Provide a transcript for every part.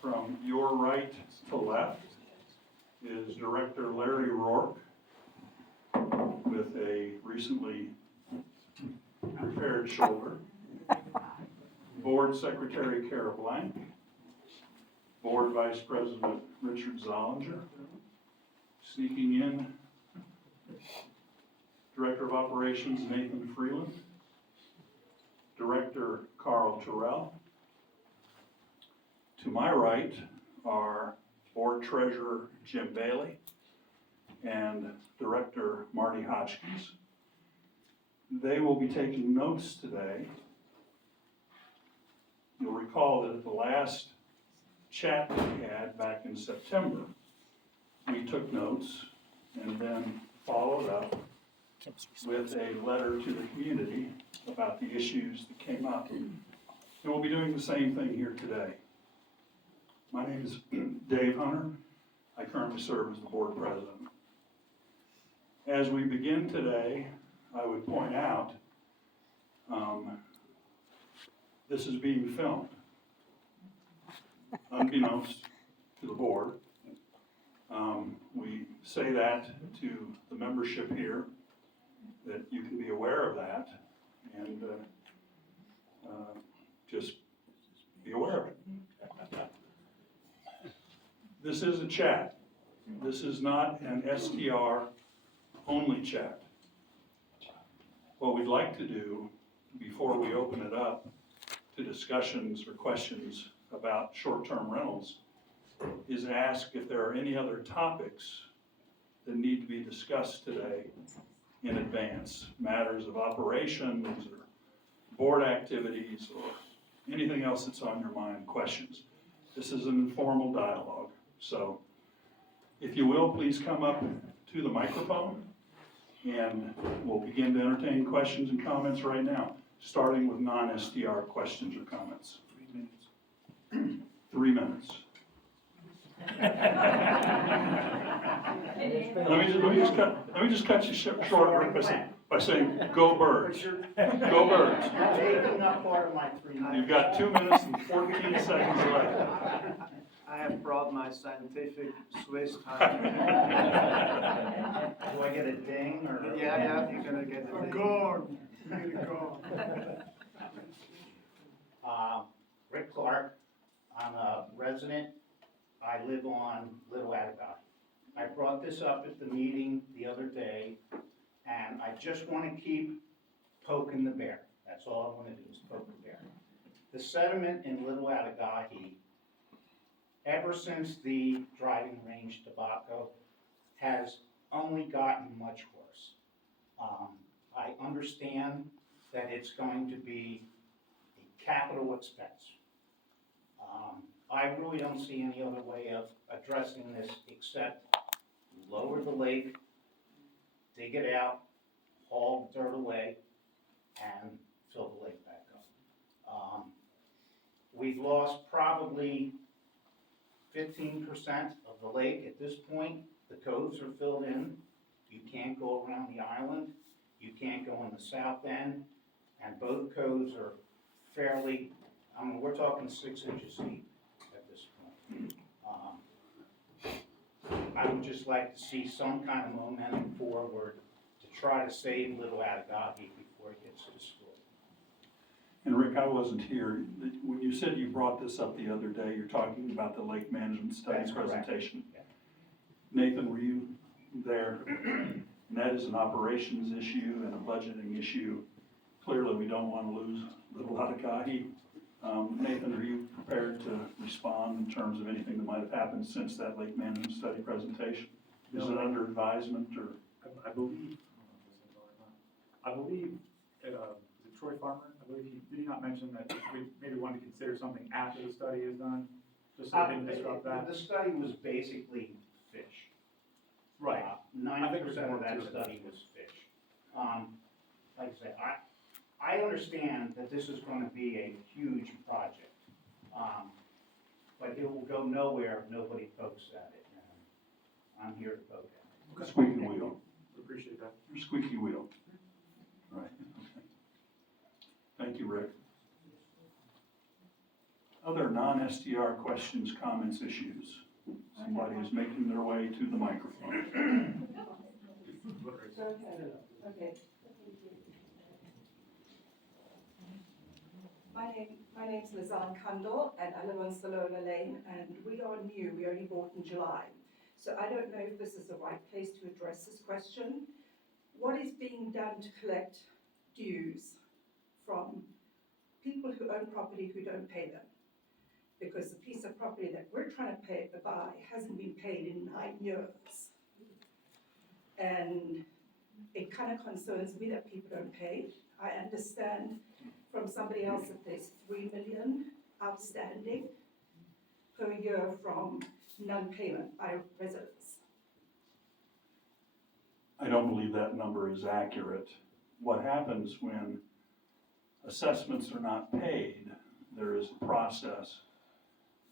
From your right to left is Director Larry Rourke with a recently repaired shoulder. Board Secretary Kara Blank. Board Vice President Richard Zollinger. Sneaking in, Director of Operations Nathan Freeland. Director Carl Terrell. To my right are Board Treasurer Jim Bailey and Director Marty Hotchkiss. They will be taking notes today. You'll recall that at the last chat we had back in September, we took notes and then followed up with a letter to the community about the issues that came up. And we'll be doing the same thing here today. My name is Dave Hunter. I currently serve as the board president. As we begin today, I would point out this is being filmed, unbeknownst to the board. We say that to the membership here, that you can be aware of that, and just be aware of it. This is a chat. This is not an STR only chat. What we'd like to do before we open it up to discussions or questions about short-term rentals is ask if there are any other topics that need to be discussed today in advance, matters of operations or board activities or anything else that's on your mind, questions. This is an informal dialogue. So if you will, please come up to the microphone and we'll begin to entertain questions and comments right now, starting with non-STR questions or comments. 3 minutes. 3 minutes. Let me just cut you short by saying, go birds. Go birds. Taking up part of my 3 minutes. You've got 2 minutes and 14 seconds left. I have brought my scientific Swiss time. Do I get a ding or? Yeah, you're gonna get a ding. Go. Rick Clark. I'm a resident. I live on Little Attica. I brought this up at the meeting the other day, and I just want to keep poking the bear. That's all I want to do is poke the bear. The sediment in Little Attagahi, ever since the driving range debacle, has only gotten much worse. I understand that it's going to be a capital expense. I really don't see any other way of addressing this except lower the lake, dig it out, haul dirt away, and fill the lake back up. We've lost probably 15% of the lake at this point. The coves are filled in. You can't go around the island. You can't go on the south end. And both coves are fairly, we're talking 6 inches deep at this point. I would just like to see some kind of momentum forward to try to save Little Attagahi before it gets destroyed. And Rick, I wasn't here. When you said you brought this up the other day, you're talking about the Lake Management Studies presentation. Yeah. Nathan, were you there? And that is an operations issue and a budgeting issue. Clearly, we don't want to lose Little Attagahi. Nathan, are you prepared to respond in terms of anything that might have happened since that Lake Management Study presentation? Is it under advisement or? I believe, is it Troy Farmer? I believe did he not mention that we maybe want to consider something after the study is done, just so it didn't disrupt that? The study was basically fish. Right. 90% of that study was fish. Like I said, I understand that this is going to be a huge project, but it will go nowhere if nobody pokes at it. And I'm here to poke at it. Squeaky wheel. Appreciate that. Your squeaky wheel. Right. Okay. Thank you, Rick. Other non-STR questions, comments, issues? Somebody is making their way to the microphone. Okay. My name's Lizanne Kundal, and I live on Salona Lane, and we are new, we only bought in July. So I don't know if this is the right place to address this question. What is being done to collect dues from people who own property who don't pay them? Because the piece of property that we're trying to buy hasn't been paid in 9 years. And it kind of concerns me that people don't pay. I understand from somebody else that there's 3 million outstanding per year from non-payment by residents. I don't believe that number is accurate. What happens when assessments are not paid, there is a process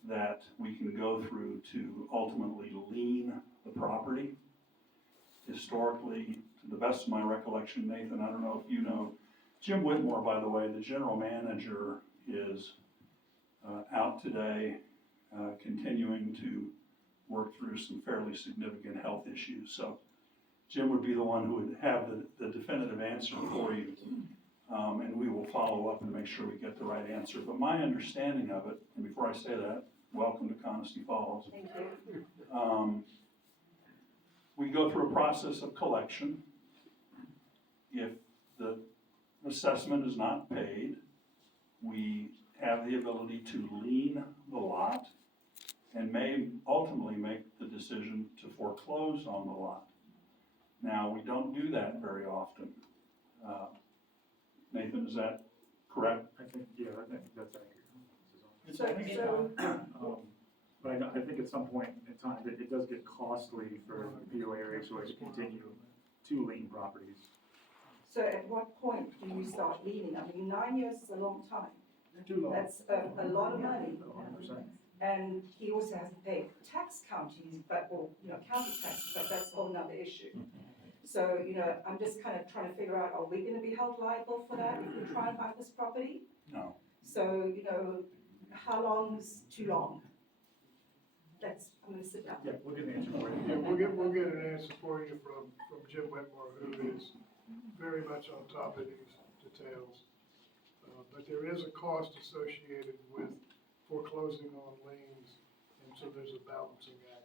that we can go through to ultimately lien the property. Historically, to the best of my recollection, Nathan, I don't know if you know, Jim Whitmore, by the way, the general manager, is out today, continuing to work through some fairly significant health issues. So Jim would be the one who would have the definitive answer for you. And we will follow up and make sure we get the right answer. But my understanding of it, and before I say that, welcome to Coniston Falls. Thank you. We go through a process of collection. If the assessment is not paid, we have the ability to lien the lot and may ultimately make the decision to foreclose on the lot. Now, we don't do that very often. Nathan, is that correct? I think that's accurate. But I think at some point in time, it does get costly for POA or HOA to continue to lien properties. So at what point do you start leaning? I mean, 9 years is a long time. Too long. That's a lot of money. 100%. And he also has to pay tax counties, county taxes, but that's a whole nother issue. So, I'm just kind of trying to figure out, are we gonna be held liable for that if we try and buy this property? No. So, how long's too long? I'm gonna sit down. Yeah, we'll get an answer for Yeah, you. we'll get an answer for you from Jim Whitmore, who is very much on top of these details. But there is a cost associated with foreclosing on liens, and so there's a balancing act.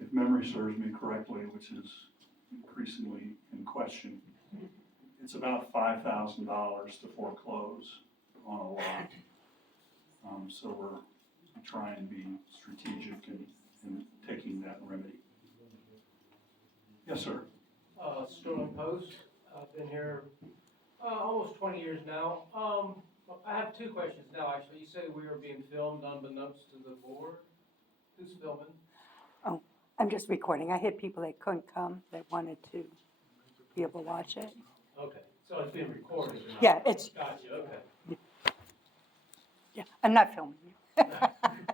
If memory serves me correctly, which is increasingly in question, it's about $5,000 to foreclose on a lot. So we're trying to be strategic in taking that remedy. Yes, sir. Sterling Post. I've been here almost 20 years now. I have two questions now, actually. You said we were being filmed unbeknownst to the board. Who's filming? Oh, I'm just recording. I had people that couldn't come that wanted to be able to watch it. Okay, so it's being recorded. Yeah, it's, Gotcha, okay. yeah, I'm not filming you.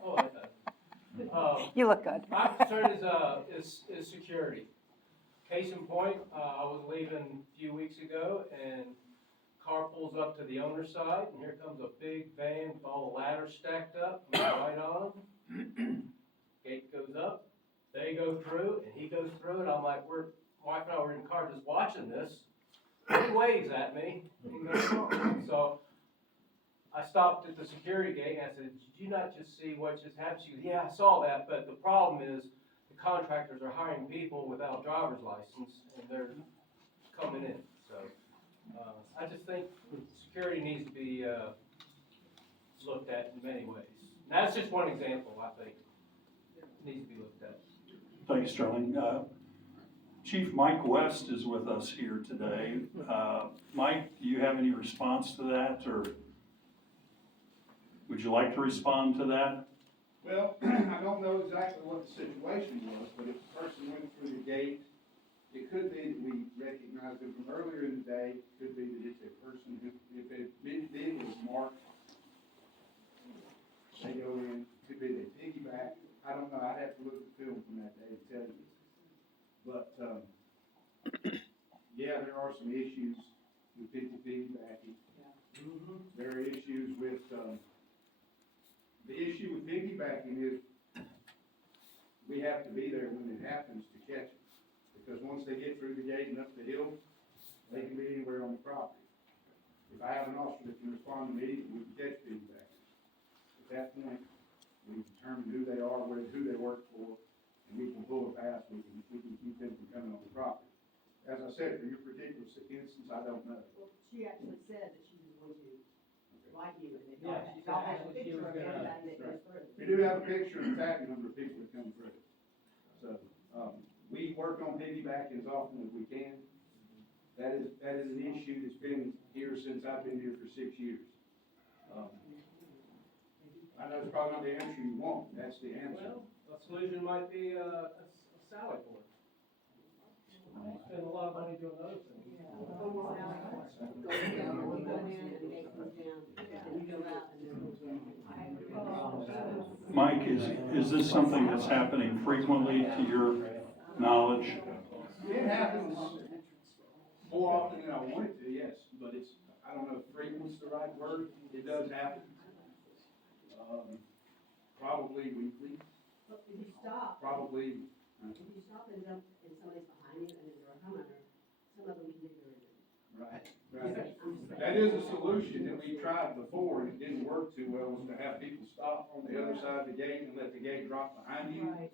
Oh, okay. You look good. My concern is security. Case in point, I was leaving a few weeks ago and car pulls up to the owner's side and here comes a big van with all the ladders stacked up, right on. Gate goes up, they go through and he goes through and I'm like, wife and I were in the car just watching this. He waves at me and goes on. So I stopped at the security gate and I said, did you not just see what just happened? She goes, yeah, I saw that, but the problem is the contractors are hiring people without driver's license and they're coming in. So I just think security needs to be looked at in many ways. And that's just one example, I think, needs to be looked at. Thanks, Sterling. Chief Mike West is with us here today. Mike, do you have any response to that, or would you like to respond to that? Well, I don't know exactly what the situation was, but if the person went through the gate, it could be that we recognized it from earlier in the day. It could be that it's a person who, if a vehicle is marked, they go in, could be they piggyback. I don't know, I'd have to look at the film from that day to tell you. But, yeah, there are some issues with people piggybacking. There are issues with issue with piggybacking is we have to be there when it happens to catch them. Because once they get through the gate and up the hill, they can be anywhere on the property. If I have an officer that can respond immediately, we can catch piggybackers. At that point, we determine who they are, who they work for, and we can pull a pass, we can keep them from coming on the property. As I said, for your particular instance, I don't know. Well, she actually said that she was going to write you, and Yeah, she said y'all have a actually she picture was of gonna- everybody that goes through. We do have a picture of the exact number of people that come through. So, we work on piggybacking as often as we can. That is an issue that's been here since I've been here for 6 years. I know it's probably not the answer you want, that's the answer. Well, a solution might be a salary board. Spend a lot of money doing other things. Go down, and they come down, and you go out, and then. Mike, is this something that's happening frequently to your knowledge? It happens more often than I want it to, yes, but it's, I don't know if frequent's the right word, it does happen. Probably weekly, But if you stop, probably, and somebody's behind you, and they're a homeowner, some of them can do very good. right. That is a solution that we tried before, and it didn't work too well, was to have people stop on the other side of the gate and let the gate drop behind you.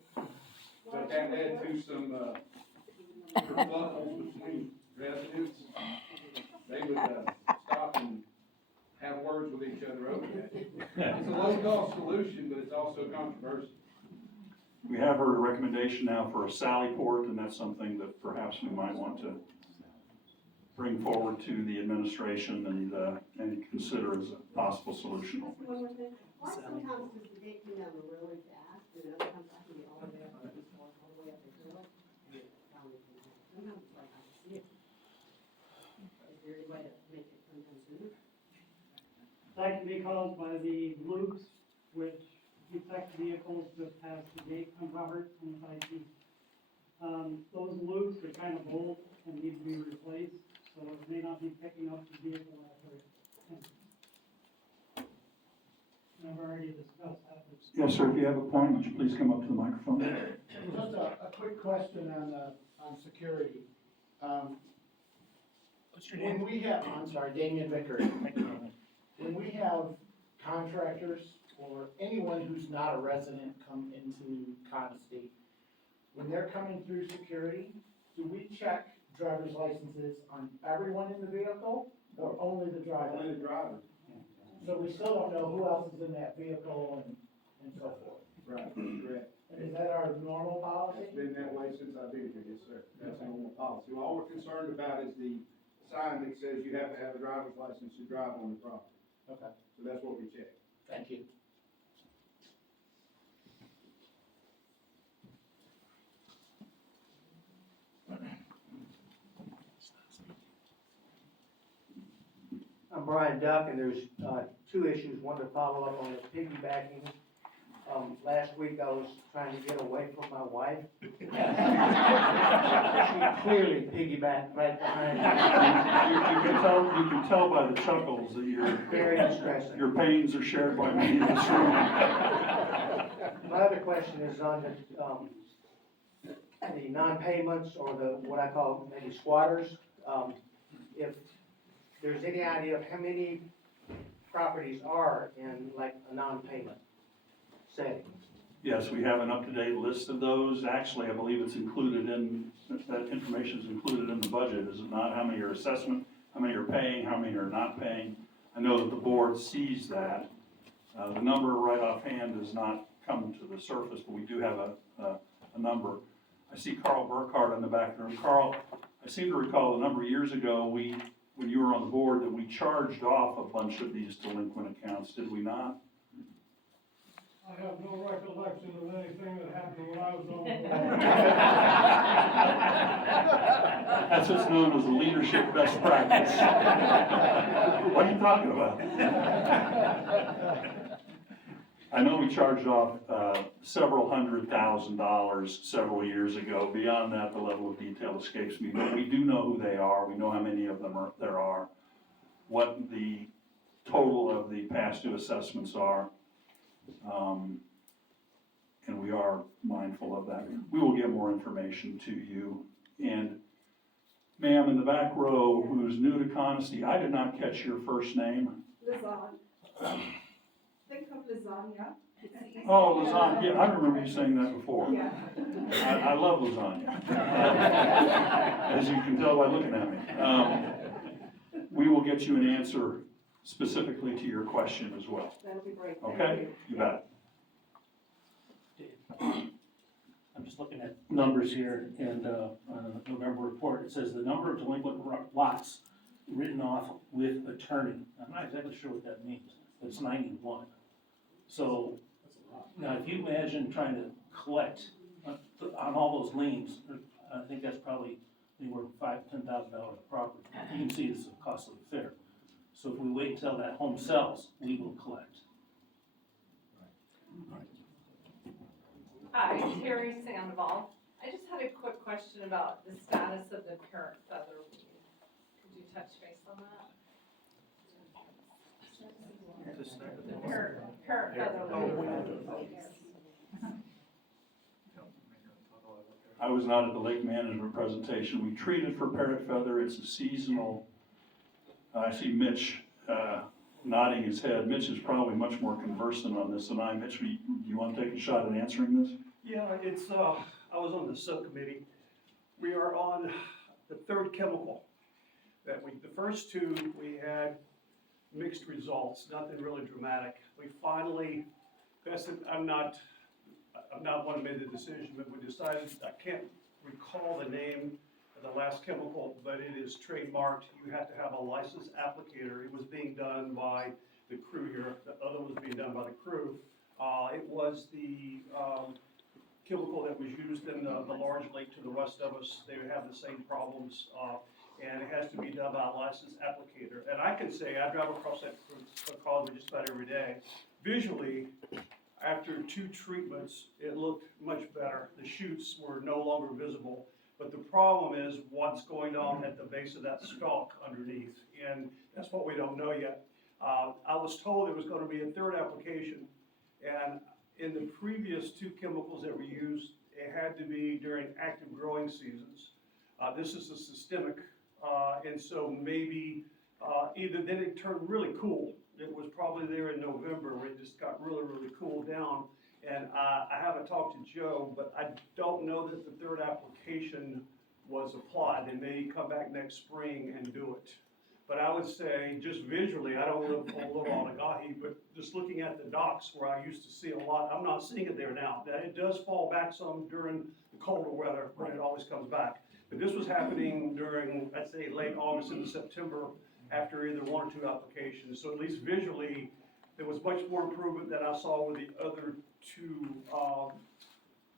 But that led to some, kerfuffles between residents. They would, stop and have words with each other over that. It's a low-cost solution, but it's also controversial. We have heard a recommendation now for a sally port, and that's something that perhaps we might want to bring forward to the administration and consider as a possible solution. One more thing, why sometimes does the gate come down really fast, and other times I can get all the way up, all the way up the hill, and it finally comes down. Sometimes it's like I can see it. Is there any way to make it come down sooner? That can be caused by the loops which detect vehicles just past the gate uncovered inside the, those loops are kind of old and need to be replaced, so it may not be picking up the vehicle after it enters. And I've already discussed that. Yes, sir, if you have a point, would you please come up to the microphone? Just a quick question on security. When we have, I'm sorry, Damian Vickers. When we have contractors or anyone who's not a resident come into Coniston, when they're coming through security, do we check driver's licenses on everyone in the vehicle or only the driver? Only the driver. So we still don't know who else is in that vehicle and so forth. Right, correct. And is that our normal policy? It's been that way since I've been here, yes, sir. That's normal policy. All we're concerned about is the sign that says you have to have a driver's license to drive on the property. Okay, So that's what we check. thank you. I'm Brian Duck, and there's two issues, one to follow up on the piggybacking. Last week I was trying to get away from my wife. She clearly piggybacked right behind me. You can tell by the chuckles that Very distressing. your pains are shared by many in this room. My other question is on the non-payments or what I call maybe squatters. If there's any idea of how many properties are in like a non-payment setting? Yes, we have an up-to-date list of those. Actually, I believe it's included that information is included in the budget, is it not? How many are assessment, how many are paying, how many are not paying? I know that the board sees that. The number right offhand does not come to the surface, but we do have a number. I see Carl Burkhardt in the back room. Carl, I seem to recall a number of years ago, when you were on the board, that we charged off a bunch of these delinquent accounts, did we not? I have no recollection of anything that happened when I was on the board. That's what's known as a leadership best practice. What are you talking about? I know we charged off several $100,000 several years ago. Beyond that, the level of detail escapes me, but we do know who they are. We know how many of them there are, what the total of the past due assessments are. And we are mindful of that. We will get more information to you. And ma'am, in the back row, who's new to Coniston, I did not catch your first name. Lasagna. Think of lasagna. It's easy. Oh, lasagna, yeah, I remember you saying that before. Yeah. I love lasagna. As you can tell by looking at me. We will get you an answer specifically to your question as well. That'll be great. Thank Okay? you. You bet. I'm just looking at numbers here, and on the November report, it says the number of delinquent lots written off with attorney. I'm not exactly sure what that means. It's 91. So, now if you imagine trying to collect on all those liens, I think that's probably anywhere from $5,000 to $10,000 a property. You can see it's a costly affair. So if we wait until that home sells, we will collect. Hi, Terry Sandoval. I just had a quick question about the status of the parent feather lien. Could you touch base on that? The parent feather lien. I was not at the lake management presentation. We treated for parrot feather. It's a seasonal. I see Mitch nodding his head. Mitch is probably much more conversant on this than I. Mitch, do you want to take a shot at answering this? Yeah, it's, I was on the subcommittee. We are on the third chemical. The first two, we had mixed results, nothing really dramatic. We finally, I'm not one who made the decision, but we decided, I can't recall the name of the last chemical, but it is trademarked. You have to have a licensed applicator. It was being done by the crew here. The other was being done by the crew. It was the chemical that was used in the large lake to the west of us. They have the same problems, and it has to be done by a licensed applicator. And I can say, I drive across that causeway just about every day. Visually, after 2 treatments, it looked much better. The shoots were no longer visible. But the problem is what's going on at the base of that stalk underneath, and that's what we don't know yet. I was told there was going to be a third application, and in the previous 2 chemicals that were used, it had to be during active growing seasons. This is a systemic, and so maybe either then it turned really cool. It was probably there in November where it just got really, really cooled down. And I haven't talked to Joe, but I don't know that the third application was applied. They may come back next spring and do it. But I would say, just visually, I don't live on Agahi, but just looking at the docks where I used to see a lot, I'm not seeing it there now. That it does fall back some during the colder weather, when it always comes back. But this was happening during, I'd say, late August into September, after either 1 or 2 applications. So at least visually, there was much more improvement than I saw with the other 2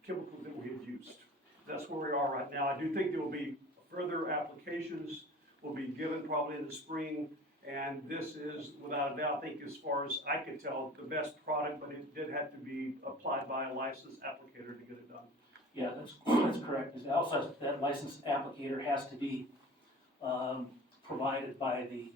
chemicals that we had used. That's where we are right now. I do think there will be further applications will be given probably in the spring, and this is, without a doubt, I think as far as I could tell, the best product, but it did have to be applied by a licensed applicator to get it done. Yeah, that's correct. It also has, that licensed applicator has to be provided by the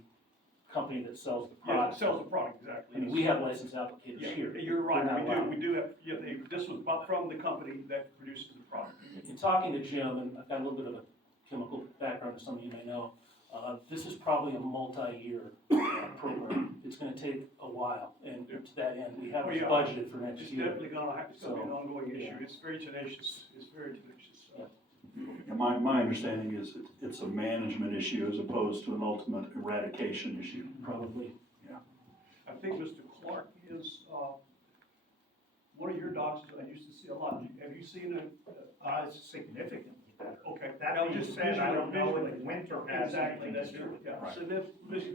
company that sells the Yeah, product. it sells the product, exactly. I mean, we have licensed applicators Yeah, here. you're right, They're not we do, allowed. we do have, yeah, this was bought from the company that produces the product. In talking to Jim, and I've got a little bit of a chemical background, as some of you may know, this is probably a multi-year program. It's gonna take a while, and to that end, we have Oh, yeah. budgeted for next It's year. definitely gonna have, it's gonna be an So, ongoing issue. yeah. It's very tenacious, it's very tenacious. So. And my understanding is it's a management issue as opposed to an ultimate eradication issue. Probably. I think Mr. Clark is, one of your dogs I used to see a lot. Have you seen it? It's significantly better. Okay. That Now, being just said, I don't know visually- if winter has Exactly, anything that's to do true, with it. yeah. Right. So this,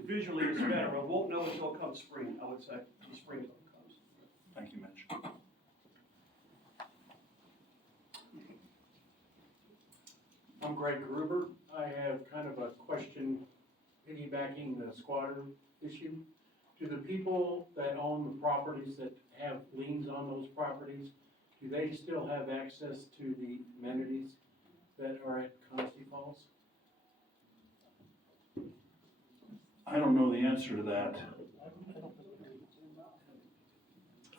visually it's better. I won't know until come spring, I would say. The spring is when it comes. Thank you, Mitch. I'm Greg Gruber. I have kind of a question piggybacking the squatter issue. Do the people that own the properties that have liens on those properties, do they still have access to the amenities that are at Coniston Falls? I don't know the answer to that.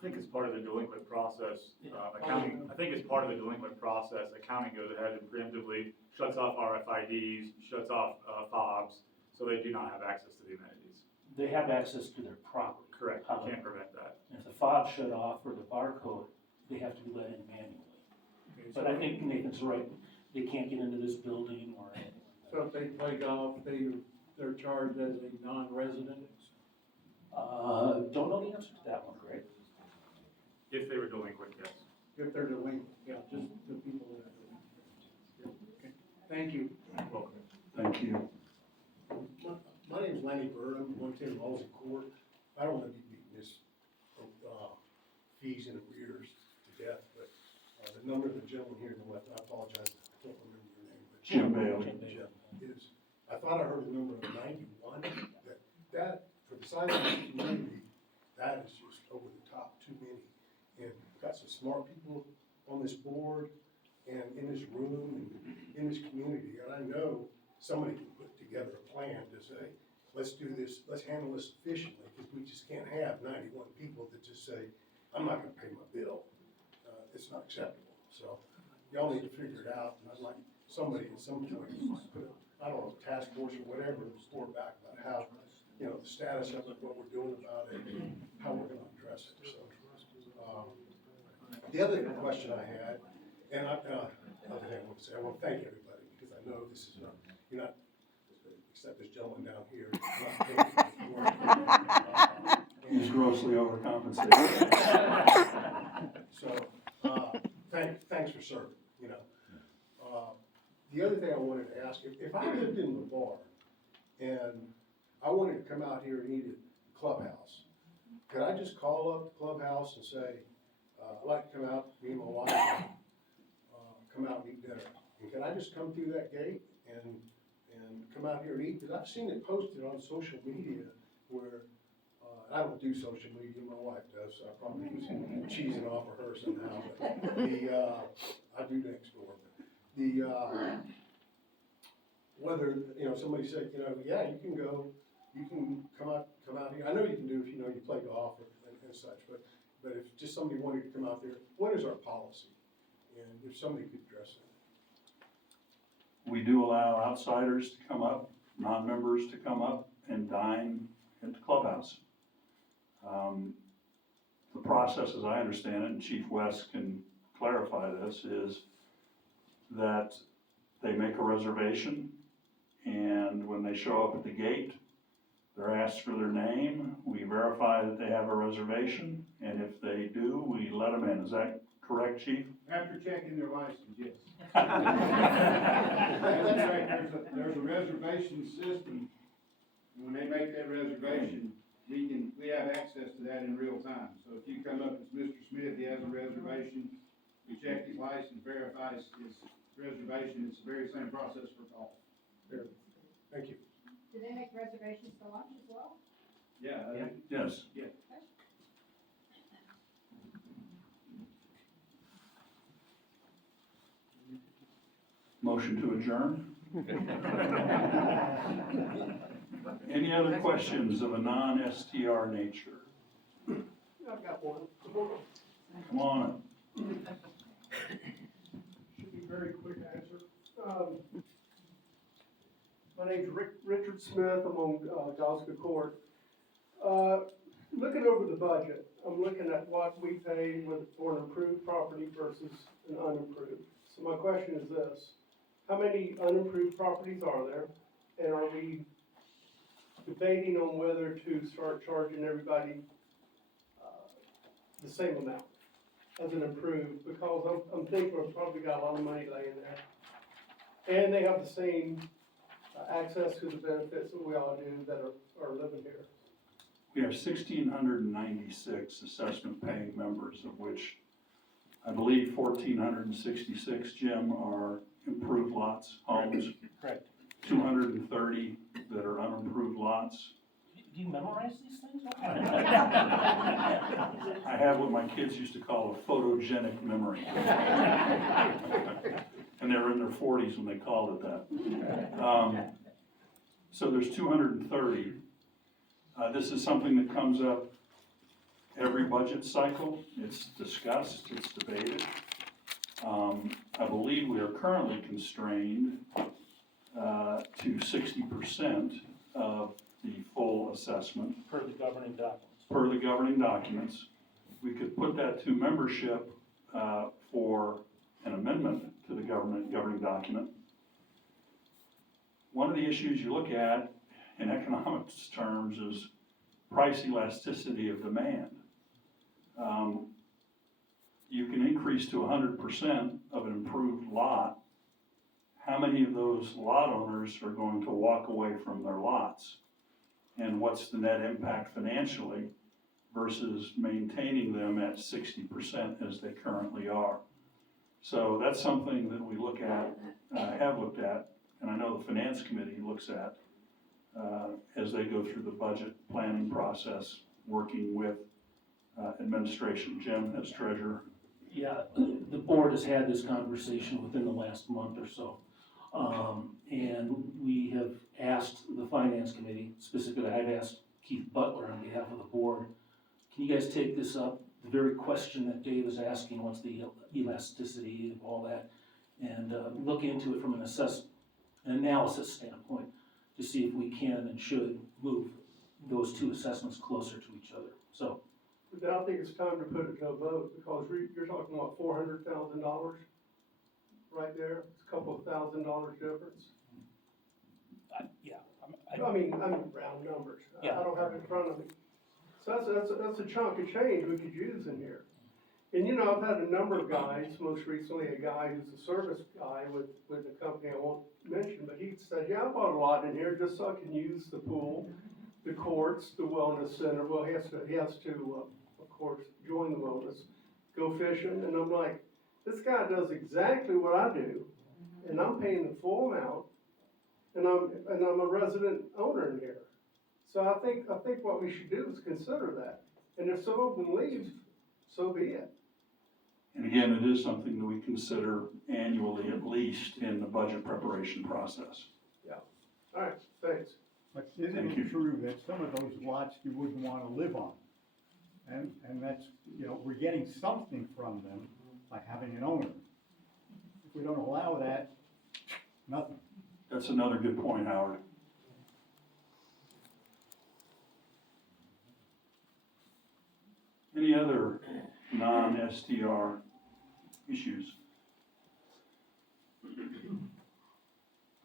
think it's part of the delinquent process, accounting, I think it's part of the delinquent process, accounting goes ahead and preemptively shuts off RFIDs, shuts off, fobs, so they do not have access to the amenities. They have access to their property. Correct, you can't prevent that. And if the fob shut off or the barcode, they have to be let in manually. But I think Nathan's right, they can't get into this building or anything like So if they play golf, they're charged as a non-resident? that. Don't know the answer to that one, Greg. If they were delinquent, yes. If they're delinquent, yeah, just the people that are delinquent. Okay. Thank you. Welcome. Thank you. My name's Lenny Bird, I'm 110 Mosley Court. I don't want to be beating this, fees and arrears to death, but, the number of the gentleman here to the left, I apologize, I can't remember your name, but. Jim Bailey. Jim, is, I thought I heard a number of 91, that, for the size of this community, that is just over the top, too many. And we've got some smart people on this board and in this room and in this community, and I know somebody can put together a plan to say, let's do this, let's handle this efficiently, because we just can't have 91 people that just say, I'm not gonna pay my bill. It's not acceptable, so y'all need to figure it out, and I'd like somebody at some point, put a, I don't know, task force or whatever, to report back about how, the status of it, what we're doing about it, and how we're gonna address it, so. The other question I had, and other thing I want to say, I want to thank everybody, because I know this is not, you're not, except this gentleman down here, not paying for this work. He's grossly overcompensated. So, thanks for serving, The other thing I wanted to ask, if I lived in Lamar and I wanted to come out here and eat at the clubhouse, could I just call up the clubhouse and say, I'd like to come out, me and my wife, come out and eat dinner? And can I just come through that gate and come out here and eat? Because I've seen it posted on social media where, I don't do social media, my wife does, so I probably was cheesing off of her somehow, but I do next door. But whether, somebody said, yeah, you can go, you can come out here. I know you can do if you play golf and such, but if just somebody wanted to come out there, what is our policy? And if somebody could address that. We do allow outsiders to come up, non-members to come up and dine at the clubhouse. The process, as I understand it, and Chief West can clarify this, is that they make a reservation, and when they show up at the gate, they're asked for their name, we verify that they have a reservation, and if they do, we let them in. Is that correct, Chief? After checking their license, yes. That's right, there's a reservation system. When they make that reservation, we have access to that in real time. So if you come up, it's Mr. Smith, he has a reservation, we check his license, verify his reservation, it's the very same process for golf. Thank you. Do they make reservations for lunch as well? Yeah. Yes. Yeah. Motion to adjourn? Any other questions of a non-STR nature? I've got one. Come on up. Should be a very quick answer. My name's Richard Smith, I'm on Gosca Court. Looking over the budget, I'm looking at what we pay for an improved property versus an unimproved. So my question is this, how many unimproved properties are there? And are we debating on whether to start charging everybody the same amount as an improved? Because I'm thinking we've probably got a lot of money laying there. And they have the same access to the benefits that we all do that are living here. We have 1,696 assessment paying members, of which I believe 1,466, Jim, are improved lots, homes. Correct. 230 that are unimproved lots. Do you memorize these things? I have what my kids used to call a photogenic memory. And they were in their 40s when they called it that. So there's 230. This is something that comes up every budget cycle. It's discussed, it's debated. I believe we are currently constrained to 60% of the full assessment Per the governing documents. per the governing documents. We could put that to membership for an amendment to the governing document. One of the issues you look at in economics terms is price elasticity of demand. You can increase to 100% of an improved lot. How many of those lot owners are going to walk away from their lots? And what's the net impact financially versus maintaining them at 60% as they currently are? So that's something that we look at, have looked at, and I know the finance committee looks at as they go through the budget planning process, working with administration. Jim, as treasurer. Yeah, the board has had this conversation within the last month or so. And we have asked the finance committee, specifically I've asked Keith Butler on behalf of the board, can you guys take this up? The very question that Dave is asking, what's the elasticity of all that? And look into it from an analysis standpoint to see if we can and should move those two assessments closer to each other. So. But I think it's time to put it to a vote, because you're talking about $400,000 right there. It's a couple of $1,000 difference. Yeah. I mean round numbers. Yeah. I don't have it in front of me. So that's a chunk of change we could use in here. And you know, I've had a number of guys, most recently a guy who's a service guy with a company I won't mention, but he said, yeah, I bought a lot in here just so I can use the pool, the courts, the wellness center. Well, he has to of course, join the wellness, go fishing. And I'm like, this guy does exactly what I do, and I'm paying the full amount, and I'm a resident owner in here. So I think what we should do is consider that. And if some of them leave, so be it. And again, it is something that we consider annually at least in the budget preparation process. Yeah. All right, thanks. But isn't it true that some of those lots you wouldn't want to live on? And that's, you know, we're getting something from them by having an owner. If we don't allow that, nothing. That's another good point, Howard. Any other non-STR issues?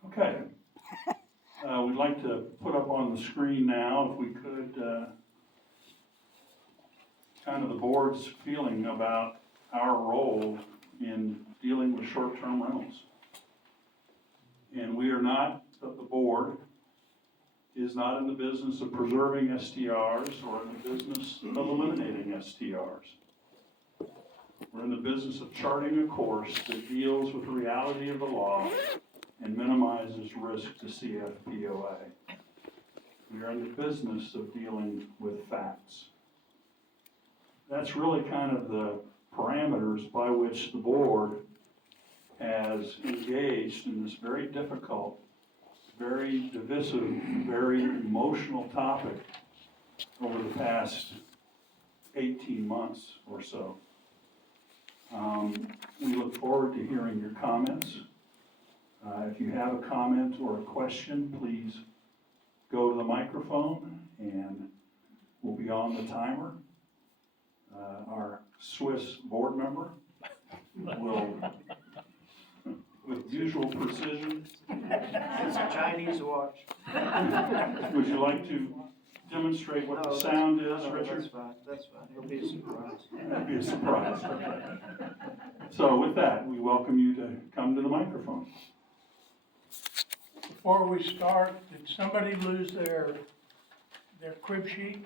Okay. We'd like to put up on the screen now, if we could, kind of the board's feeling about our role in dealing with short-term rentals. And we are not, the board is not in the business of preserving STRs or in the business of eliminating STRs. We're in the business of charting a course that deals with the reality of the law and minimizes risk to CFPOA. We are in the business of dealing with facts. That's really kind of the parameters by which the board has engaged in this very difficult, very divisive, very emotional topic over the past 18 months or so. We look forward to hearing your comments. If you have a comment or a question, please go to the microphone and we'll be on the timer. Our Swiss board member will, with usual precision. It's a Chinese watch. Would you like to demonstrate what the sound is, Richard? That's fine, it'll be a surprise. That'd be a surprise. So with that, we welcome you to come to the microphone. Before we start, did somebody lose their crib sheet?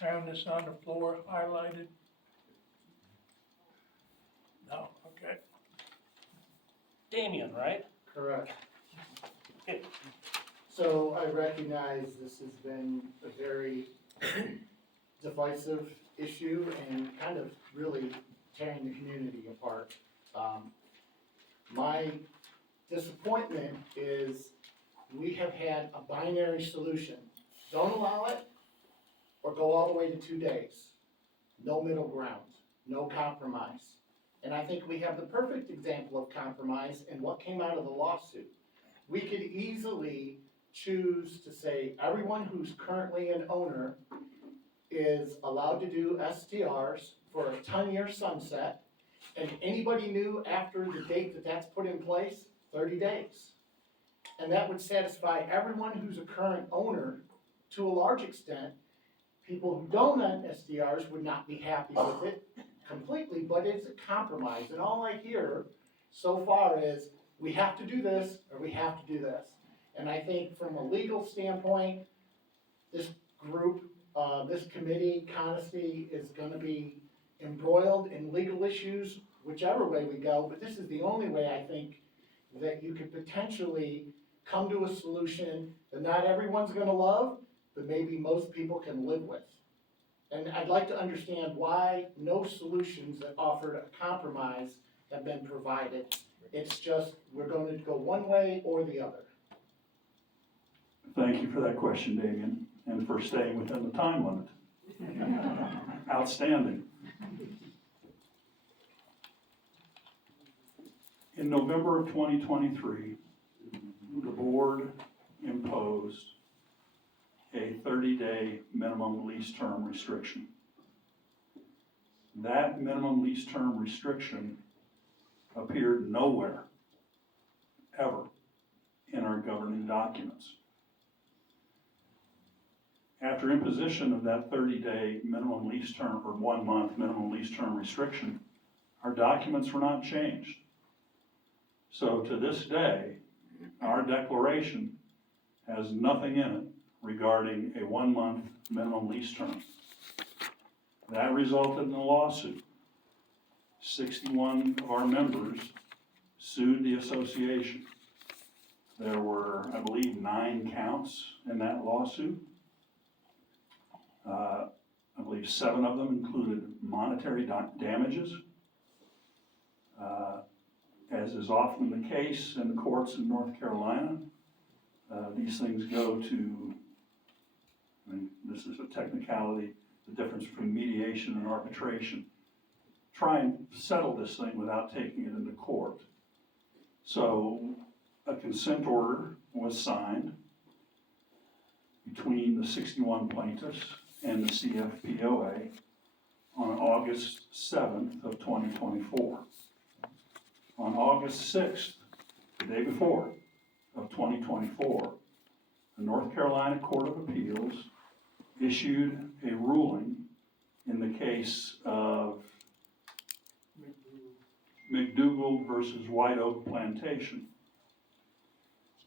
Found this on the floor highlighted? No, okay. Damien, right? Correct. Okay. So I recognize this has been a very divisive issue and kind of really tearing the community apart. My disappointment is we have had a binary solution. Don't allow it or go all the way to 2 days. no middle ground, no compromise. And I think we have the perfect example of compromise in what came out of the lawsuit. We could easily choose to say everyone who's currently an owner is allowed to do STRs for a 10-year sunset, and anybody new after the date that that's put in place, 30 days. And that would satisfy everyone who's a current owner to a large extent. People who don't own SDRs would not be happy with it completely, but it's a compromise. And all I hear so far is, we have to do this, or we have to do this. And I think from a legal standpoint, this group, this committee, Conisty, is gonna be embroiled in legal issues, whichever way we go, but this is the only way I think that you could potentially come to a solution that not everyone's gonna love, but maybe most people can live with. And I'd like to understand why no solutions that offered a compromise have been provided. It's just, we're going to go one way or the other. Thank you for that question, Damien, and for staying within the time limit. Outstanding. In November of 2023, the board imposed a 30-day minimum lease term restriction. That minimum lease term restriction appeared nowhere, ever, in our governing documents. After imposition of that 30-day minimum lease term, or 1 month minimum lease term restriction, our documents were not changed. So to this day, our declaration has nothing in it regarding a 1 month minimum lease term. That resulted in a lawsuit. 61 of our members sued the association. There were, I believe, 9 counts in that lawsuit. I believe 7 of them included monetary damages. As is often the case in the courts in North Carolina, these things go to, I mean, this is a technicality, the difference between mediation and arbitration. Try and settle this thing without taking it into court. So a consent order was signed between the 61 plaintiffs and the CFPOA on August 7th of 2024. On August 6th, the day before of 2024, the North Carolina Court of Appeals issued a ruling in the case of McDougal versus White Oak Plantation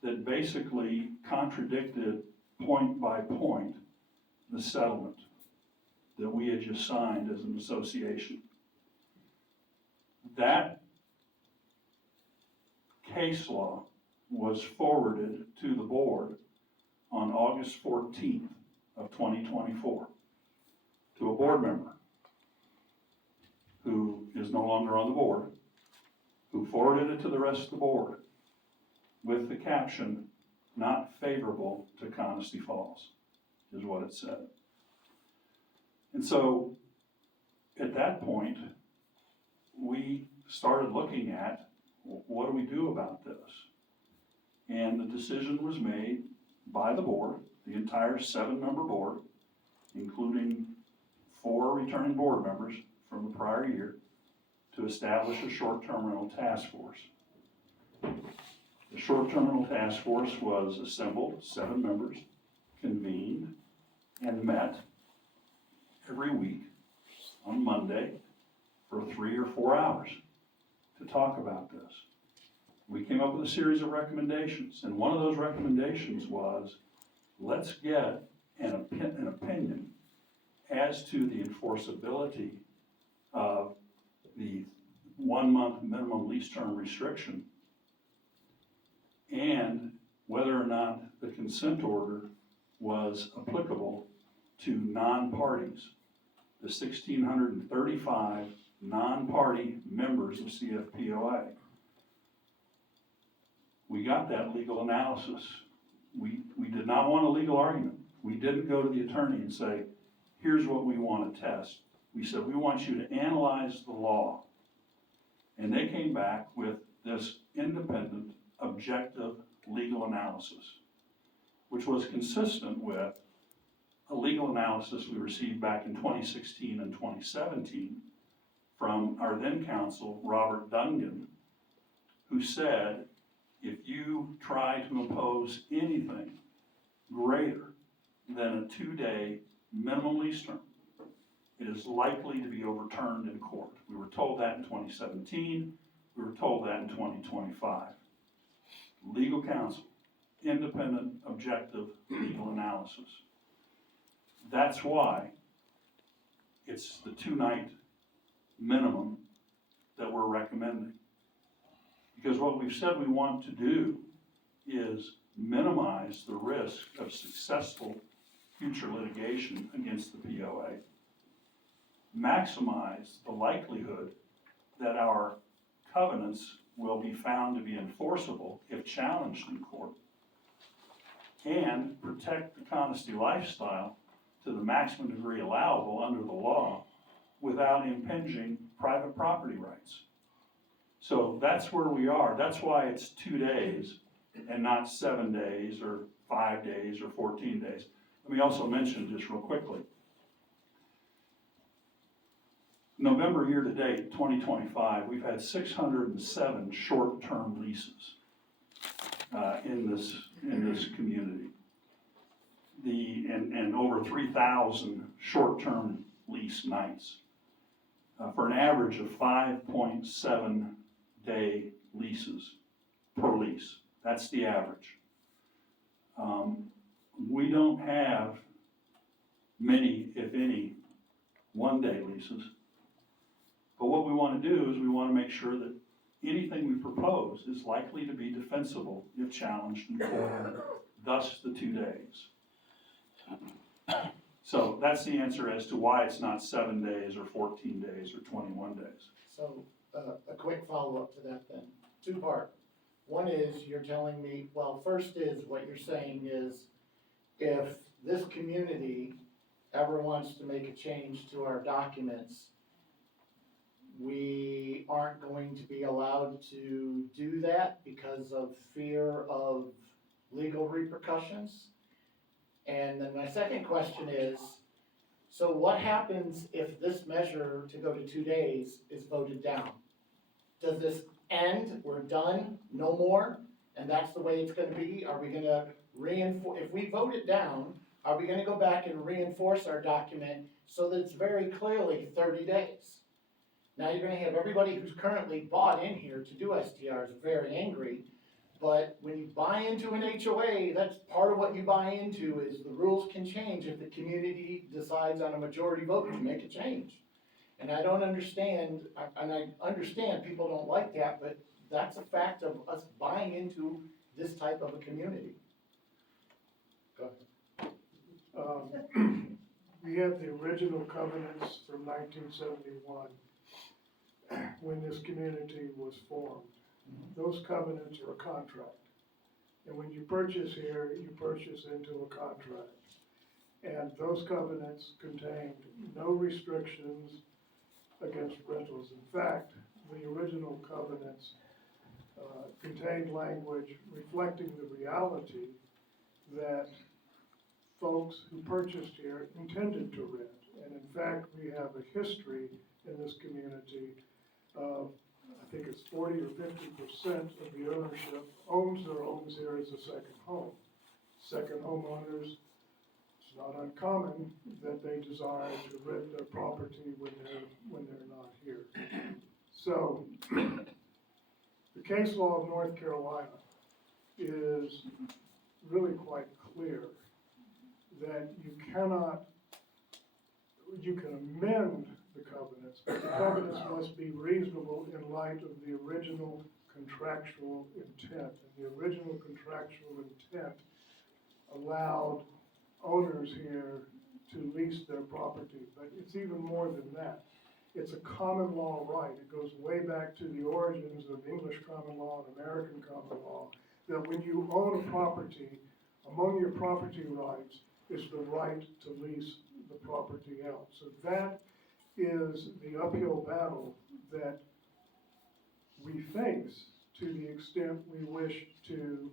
that basically contradicted point by point the settlement that we had just signed as an association. That case law was forwarded to the board on August 14th of 2024 to a board member who is no longer on the board, who forwarded it to the rest of the board with the caption, "Not favorable to Conisty Falls," is what it said. And so at that point, we started looking at, what do we do about this? And the decision was made by the board, the entire 7-member board, including 4 returning board members from the prior year, to establish a short-term rental task force. The short-term rental task force was assembled, 7 members, convened, and met every week on Monday for 3 or 4 hours to talk about this. We came up with a series of recommendations, and one of those recommendations was, let's get an opinion as to the enforceability of the 1 month minimum lease term restriction and whether or not the consent order was applicable to non-parties, the 1,635 non-party members of CFPOA. We got that legal analysis. We did not want a legal argument. We didn't go to the attorney and say, here's what we want to test. We said, we want you to analyze the law. And they came back with this independent, objective legal analysis, which was consistent with a legal analysis we received back in 2016 and 2017 from our then counsel, Robert Dungan, who said, if you try to impose anything greater than a 2-day minimum lease term, it is likely to be overturned in court. We were told that in 2017, we were told that in 2025. Legal counsel, independent, objective legal analysis. That's why it's the 2-night minimum that we're recommending. Because what we've said we want to do is minimize the risk of successful future litigation against the POA, maximize the likelihood that our covenants will be found to be enforceable if challenged in court, and protect the Conisty lifestyle to the maximum degree allowable under the law without impinging private property rights. So that's where we are. That's why it's 2 days and not 7 days or 5 days or 14 days. Let me also mention just real quickly. November year to date, 2025, we've had 607 short-term leases in this community. And over 3,000 short-term lease nights for an average of 5.7 day leases per lease. That's the average. We don't have many, if any, 1-day leases. But what we want to do is we want to make sure that anything we propose is likely to be defensible if challenged in court, thus the 2 days. So that's the answer as to why it's not 7 days or 14 days or 21 days. So, a quick follow-up to that then, 2-part. One is, you're telling me, well, first is, what you're saying is, if this community ever wants to make a change to our documents, we aren't going to be allowed to do that because of fear of legal repercussions? And then my second question is, so what happens if this measure to go to 2 days is voted down? Does this end, we're done, no more, and that's the way it's gonna be? Are we gonna reinforce, if we vote it down, are we gonna go back and reinforce our document so that it's very clearly 30 days? Now you're gonna have everybody who's currently bought in here to do STRs very angry, but when you buy into an HOA, that's part of what you buy into, is the rules can change if the community decides on a majority vote to make a change. And I don't understand, and I understand people don't like that, but that's a fact of us buying into this type of a community. Go ahead. We have the original covenants from 1971, when this community was formed. Those covenants are a contract. And when you purchase here, you purchase into a contract. And those covenants contained no restrictions against rentals. In fact, the original covenants contained language reflecting the reality that folks who purchased here intended to rent. And in fact, we have a history in this community of, I think it's 40 or 50% of the ownership owns their homes here as a second home. Second homeowners, it's not uncommon that they desire to rent their property when they're not here. So, the case law of North Carolina is really quite clear that you can amend the covenants, but the covenants must be reasonable in light of the original contractual intent. And the original contractual intent allowed owners here to lease their property, but it's even more than that. It's a common law right. It goes way back to the origins of English common law and American common law, that when you own a property, among your property rights is the right to lease the property out. So that is the uphill battle that we face to the extent we wish to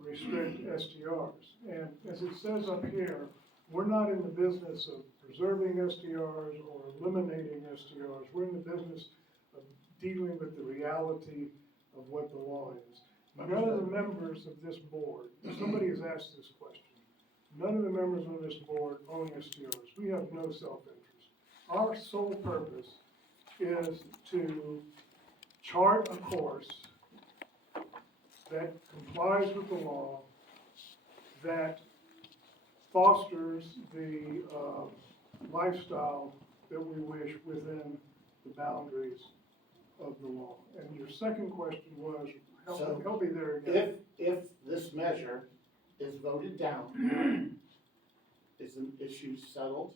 restrict STRs. And as it says up here, we're not in the business of preserving STRs or eliminating STRs. We're in the business of dealing with the reality of what the law is. None of the members of this board, somebody has asked this question, none of the members on this board own STRs. We have no self-interest. Our sole purpose is to chart a course that complies with the law, that fosters the lifestyle that we wish within the boundaries of the law. And your second question was, help me there again. If this measure is voted down, is the issue settled?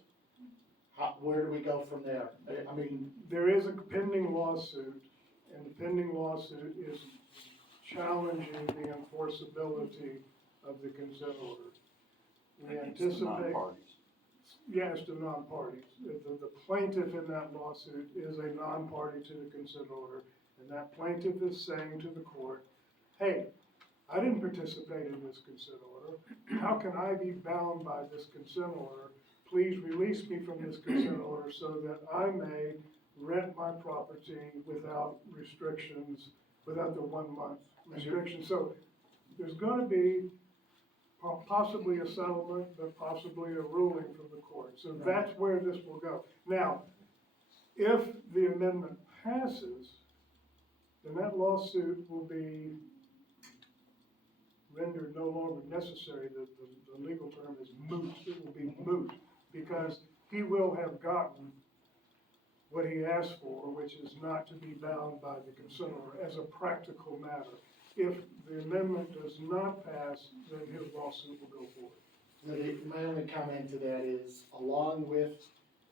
Where do we go from there? I mean, There is a pending lawsuit, and the pending lawsuit is challenging the enforceability of the consent order. We anticipate. Yes, to non-parties. The plaintiff in that lawsuit is a non-party to the consent order, and that plaintiff is saying to the court, hey, I didn't participate in this consent order. How can I be bound by this consent order? Please release me from this consent order so that I may rent my property without restrictions, without the 1 month restriction. So there's gonna be possibly a settlement, but possibly a ruling from the court. So that's where this will go. Now, if the amendment passes, then that lawsuit will be rendered no longer necessary. The legal term is moot. It will be moot because he will have gotten what he asked for, which is not to be bound by the consent order as a practical matter. If the amendment does not pass, then his lawsuit will go forward. my only comment to that is, along with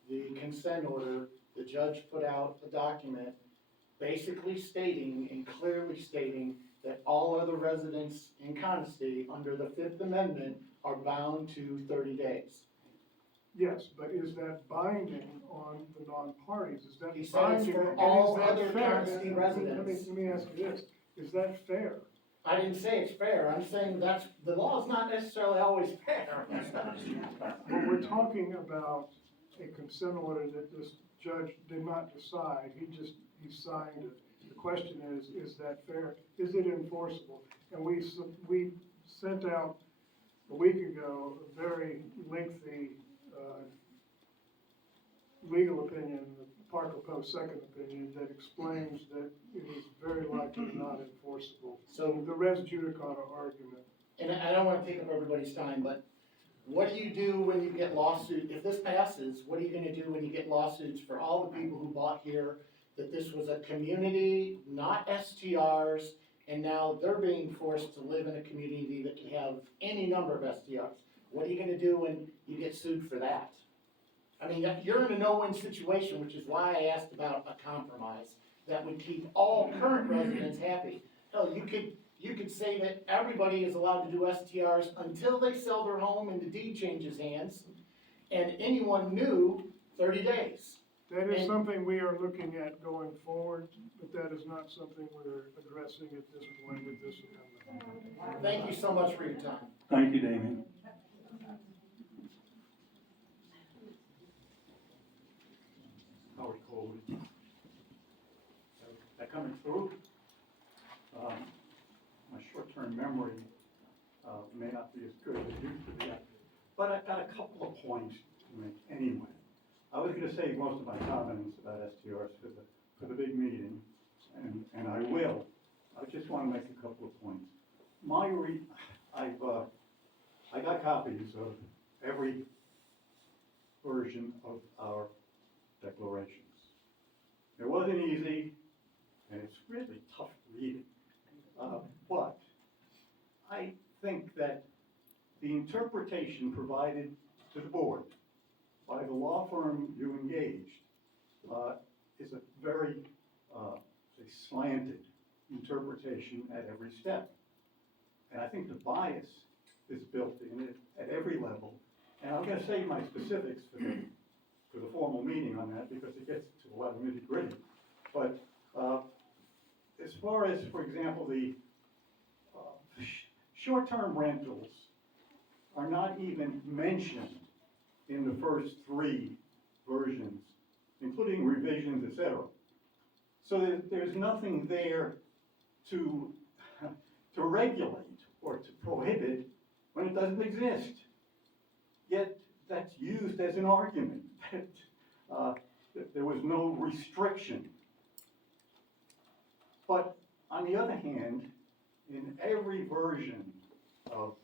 the consent order, the judge put out a document basically stating and clearly stating that all other residents in Coniston under the Fifth Amendment are bound to 30 days. Yes, but is that binding on the non-parties? Is that He said it's binding? for And all is that other fair? Coniston residents. Let me ask you this, is that fair? I didn't say it's fair, I'm saying the law is not necessarily always fair. Well, we're talking about a consent order that this judge did not decide, he signed it. The question is that fair? Is it enforceable? And we sent out a week ago a very lengthy legal opinion, the Parker Post second opinion, that explains that it is very likely not enforceable. So the res judicata argument. And I don't wanna take up everybody's time, but what do you do when you get lawsuits? If this passes, what are you gonna do when you get lawsuits for all the people who bought here, that this was a community, not STRs, and now they're being forced to live in a community that can have any number of STRs? What are you gonna do when you get sued for that? I mean, you're in a no-win situation, which is why I asked about a compromise that would keep all current residents happy. Hell, you could say that everybody is allowed to do STRs until they sell their home and the deed changes hands, and anyone new, 30 days. That is something we are looking at going forward, but that is not something we're addressing at this point with this amendment. Thank you so much for your time. Thank you, Damien. Howard Cole. So, that coming through, my short-term memory, may not be as good as it used to be, but I've got a couple of points to make anyway. I was gonna save most of my comments about STRs for the big meeting, and I will. I just wanna make a couple of points. I got copies of every version of our declarations. It wasn't easy, and it's really tough reading. But I think that the interpretation provided to the board by the law firm you engaged is a very say slanted interpretation at every step. And I think the bias is built in it at every level. And I'm going to save my specifics to the formal meeting on that because it gets to a lot of nitty-gritty. But as far as, for example, the short-term rentals are not even mentioned in the first 3 versions, including revisions, etc. So there's nothing there to regulate or to prohibit when it doesn't exist. Yet that's used as an argument that there was no restriction. But on the other hand, in every version of,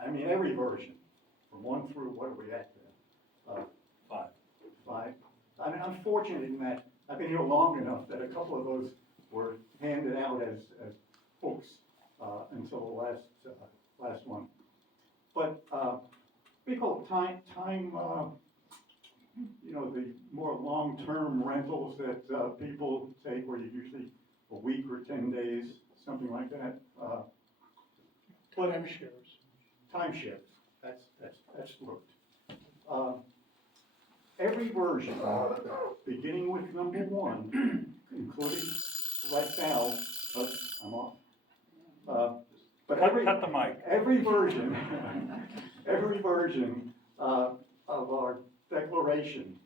every version, from 1 through, what are we at there? 5. I'm fortunate in that I've been here long enough that a couple of those were handed out as books until the last one. But we call it time, the more long-term rentals that people take, where you usually a week or 10 days, something like that. Timeshares. That's looked. Every version, beginning with number 1, including right now, I'm off. But Cut the mic. every version, every version of our declaration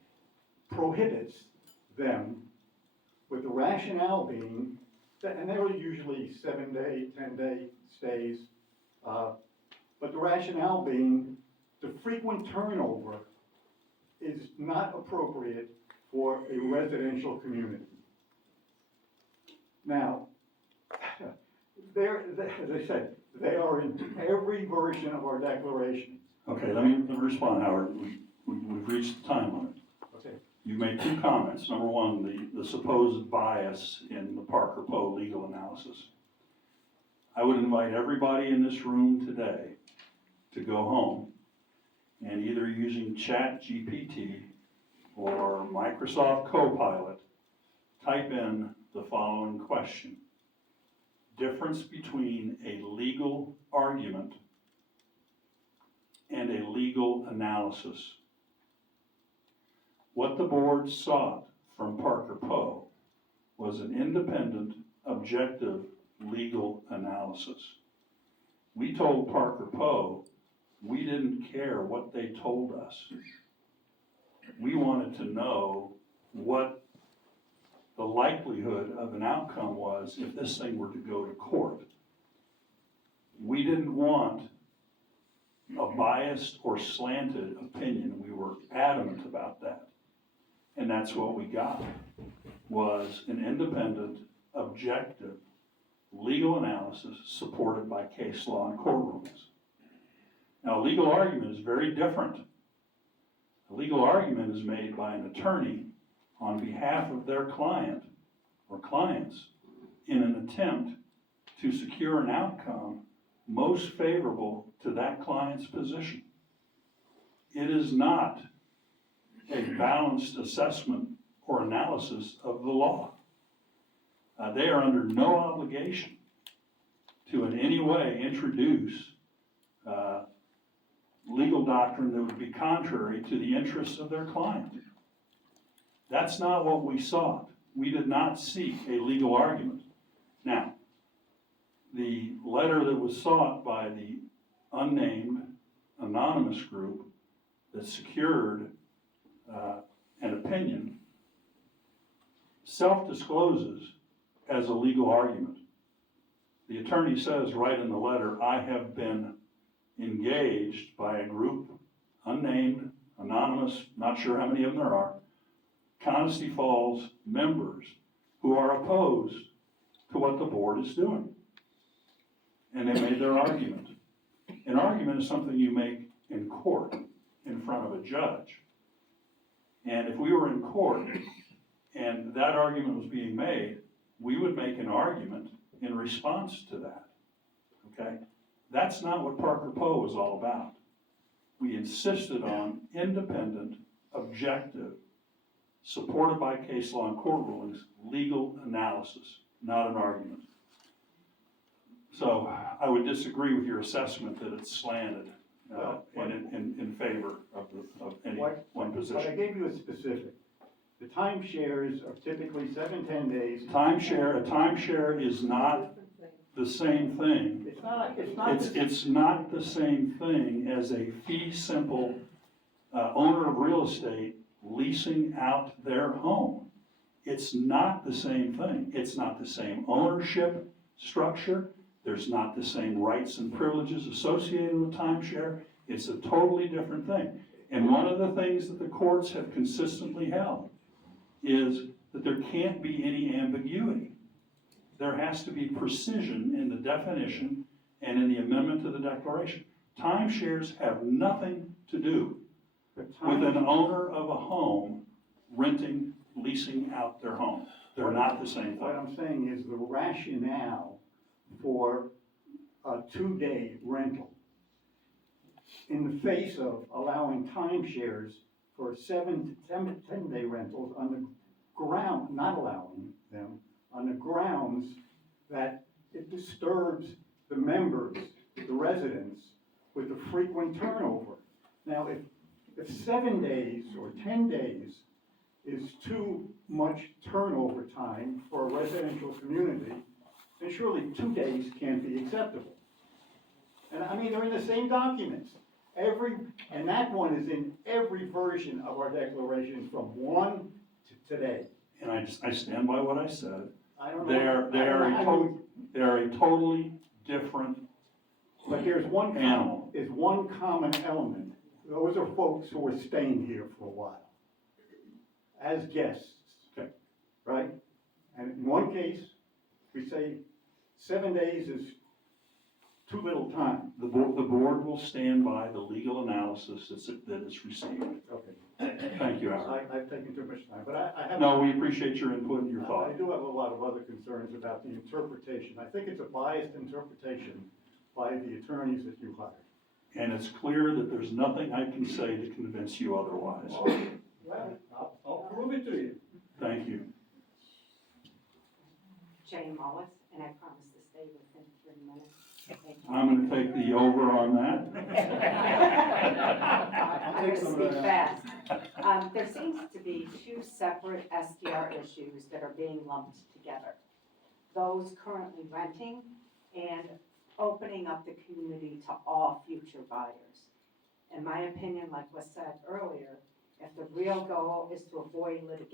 prohibits them, with the rationale being, and they were usually 7-day, 10-day stays, but the rationale being the frequent turnover is not appropriate for a residential community. Now, as I said, they are in every version of our declaration. Okay, let me respond, Howard. We've reached the time limit. Okay. You made 2 comments. Number 1, the supposed bias in the Parker Poe legal analysis. I would invite everybody in this room today to go home and either using ChatGPT or Microsoft Copilot, type in the following question: difference between a legal argument and a legal analysis. What the board sought from Parker Poe was an independent, objective legal analysis. We told Parker Poe we didn't care what they told us. We wanted to know what the likelihood of an outcome was if this thing were to go to court. We didn't want a biased or slanted opinion. We were adamant about that. And that's what we got, was an independent, objective, legal analysis supported by case law and court rulings. Now, a legal argument is very different. A legal argument is made by an attorney on behalf of their client or clients in an attempt to secure an outcome most favorable to that client's position. It is not a balanced assessment or analysis of the law. They are under no obligation to in any way introduce legal doctrine that would be contrary to the interests of their client. That's not what we sought. We did not seek a legal argument. Now, the letter that was sought by the unnamed anonymous group that secured an opinion self-discloses as a legal argument. The attorney says right in the letter, I have been engaged by a group, unnamed, anonymous, not sure how many of them there are, Conisty Falls members who are opposed to what the board is doing. And they made their argument. An argument is something you make in court in front of a judge. And if we were in court and that argument was being made, we would make an argument in response to that, okay? That's not what Parker Poe was all about. We insisted on independent, objective, supported by case law and court rulings, legal analysis, not an argument. So I would disagree with your assessment that it's slanted. and in favor of any one But I position. gave you a specific. The timeshares are typically 7, 10 days. A timeshare is not the same thing. It's not. It's not the same thing as a fee simple, owner of real estate leasing out their home. It's not the same thing. It's not the same ownership structure. There's not the same rights and privileges associated with timeshare. It's a totally different thing. And one of the things that the courts have consistently held is that there can't be any ambiguity. There has to be precision in the definition and in the amendment to the declaration. Timeshares have nothing to do with an owner of a home renting, leasing out their home. They're not the same What thing. I'm saying is the rationale for a 2-day rental in the face of allowing timeshares for 7 to 10-day rentals on the ground, not allowing them, on the grounds that it disturbs the members, the residents, with the frequent turnover. Now, if 7 days or 10 days is too much turnover time for a residential community, then surely 2 days can't be acceptable. And I mean, they're in the same documents. And that one is in every version of our declaration from 1 to today. And I stand by what I said. I don't know. They are a totally different But there's one animal. common element. Those are folks who are staying here for a while as guests. Okay. Right? And in one case, we say 7 days is too little time. The board will stand by the legal analysis that is received. Okay. Thank you, Howard. I've taken too much time, but I have. No, we appreciate your input and your I thought. do have a lot of other concerns about the interpretation. I think it's a biased interpretation by the attorneys that you hired. And it's clear that there's nothing I can say to convince you otherwise. Well, I'll prove it to you. Thank you. Jane Mullis, and I promise to stay within 3 minutes. I'm gonna take the over on that. I'm going to speak fast. There seems to be 2 separate SDR issues that are being lumped together. Those currently renting and opening up the community to all future buyers. In my opinion, like was said earlier, if the real goal is to avoid litigation,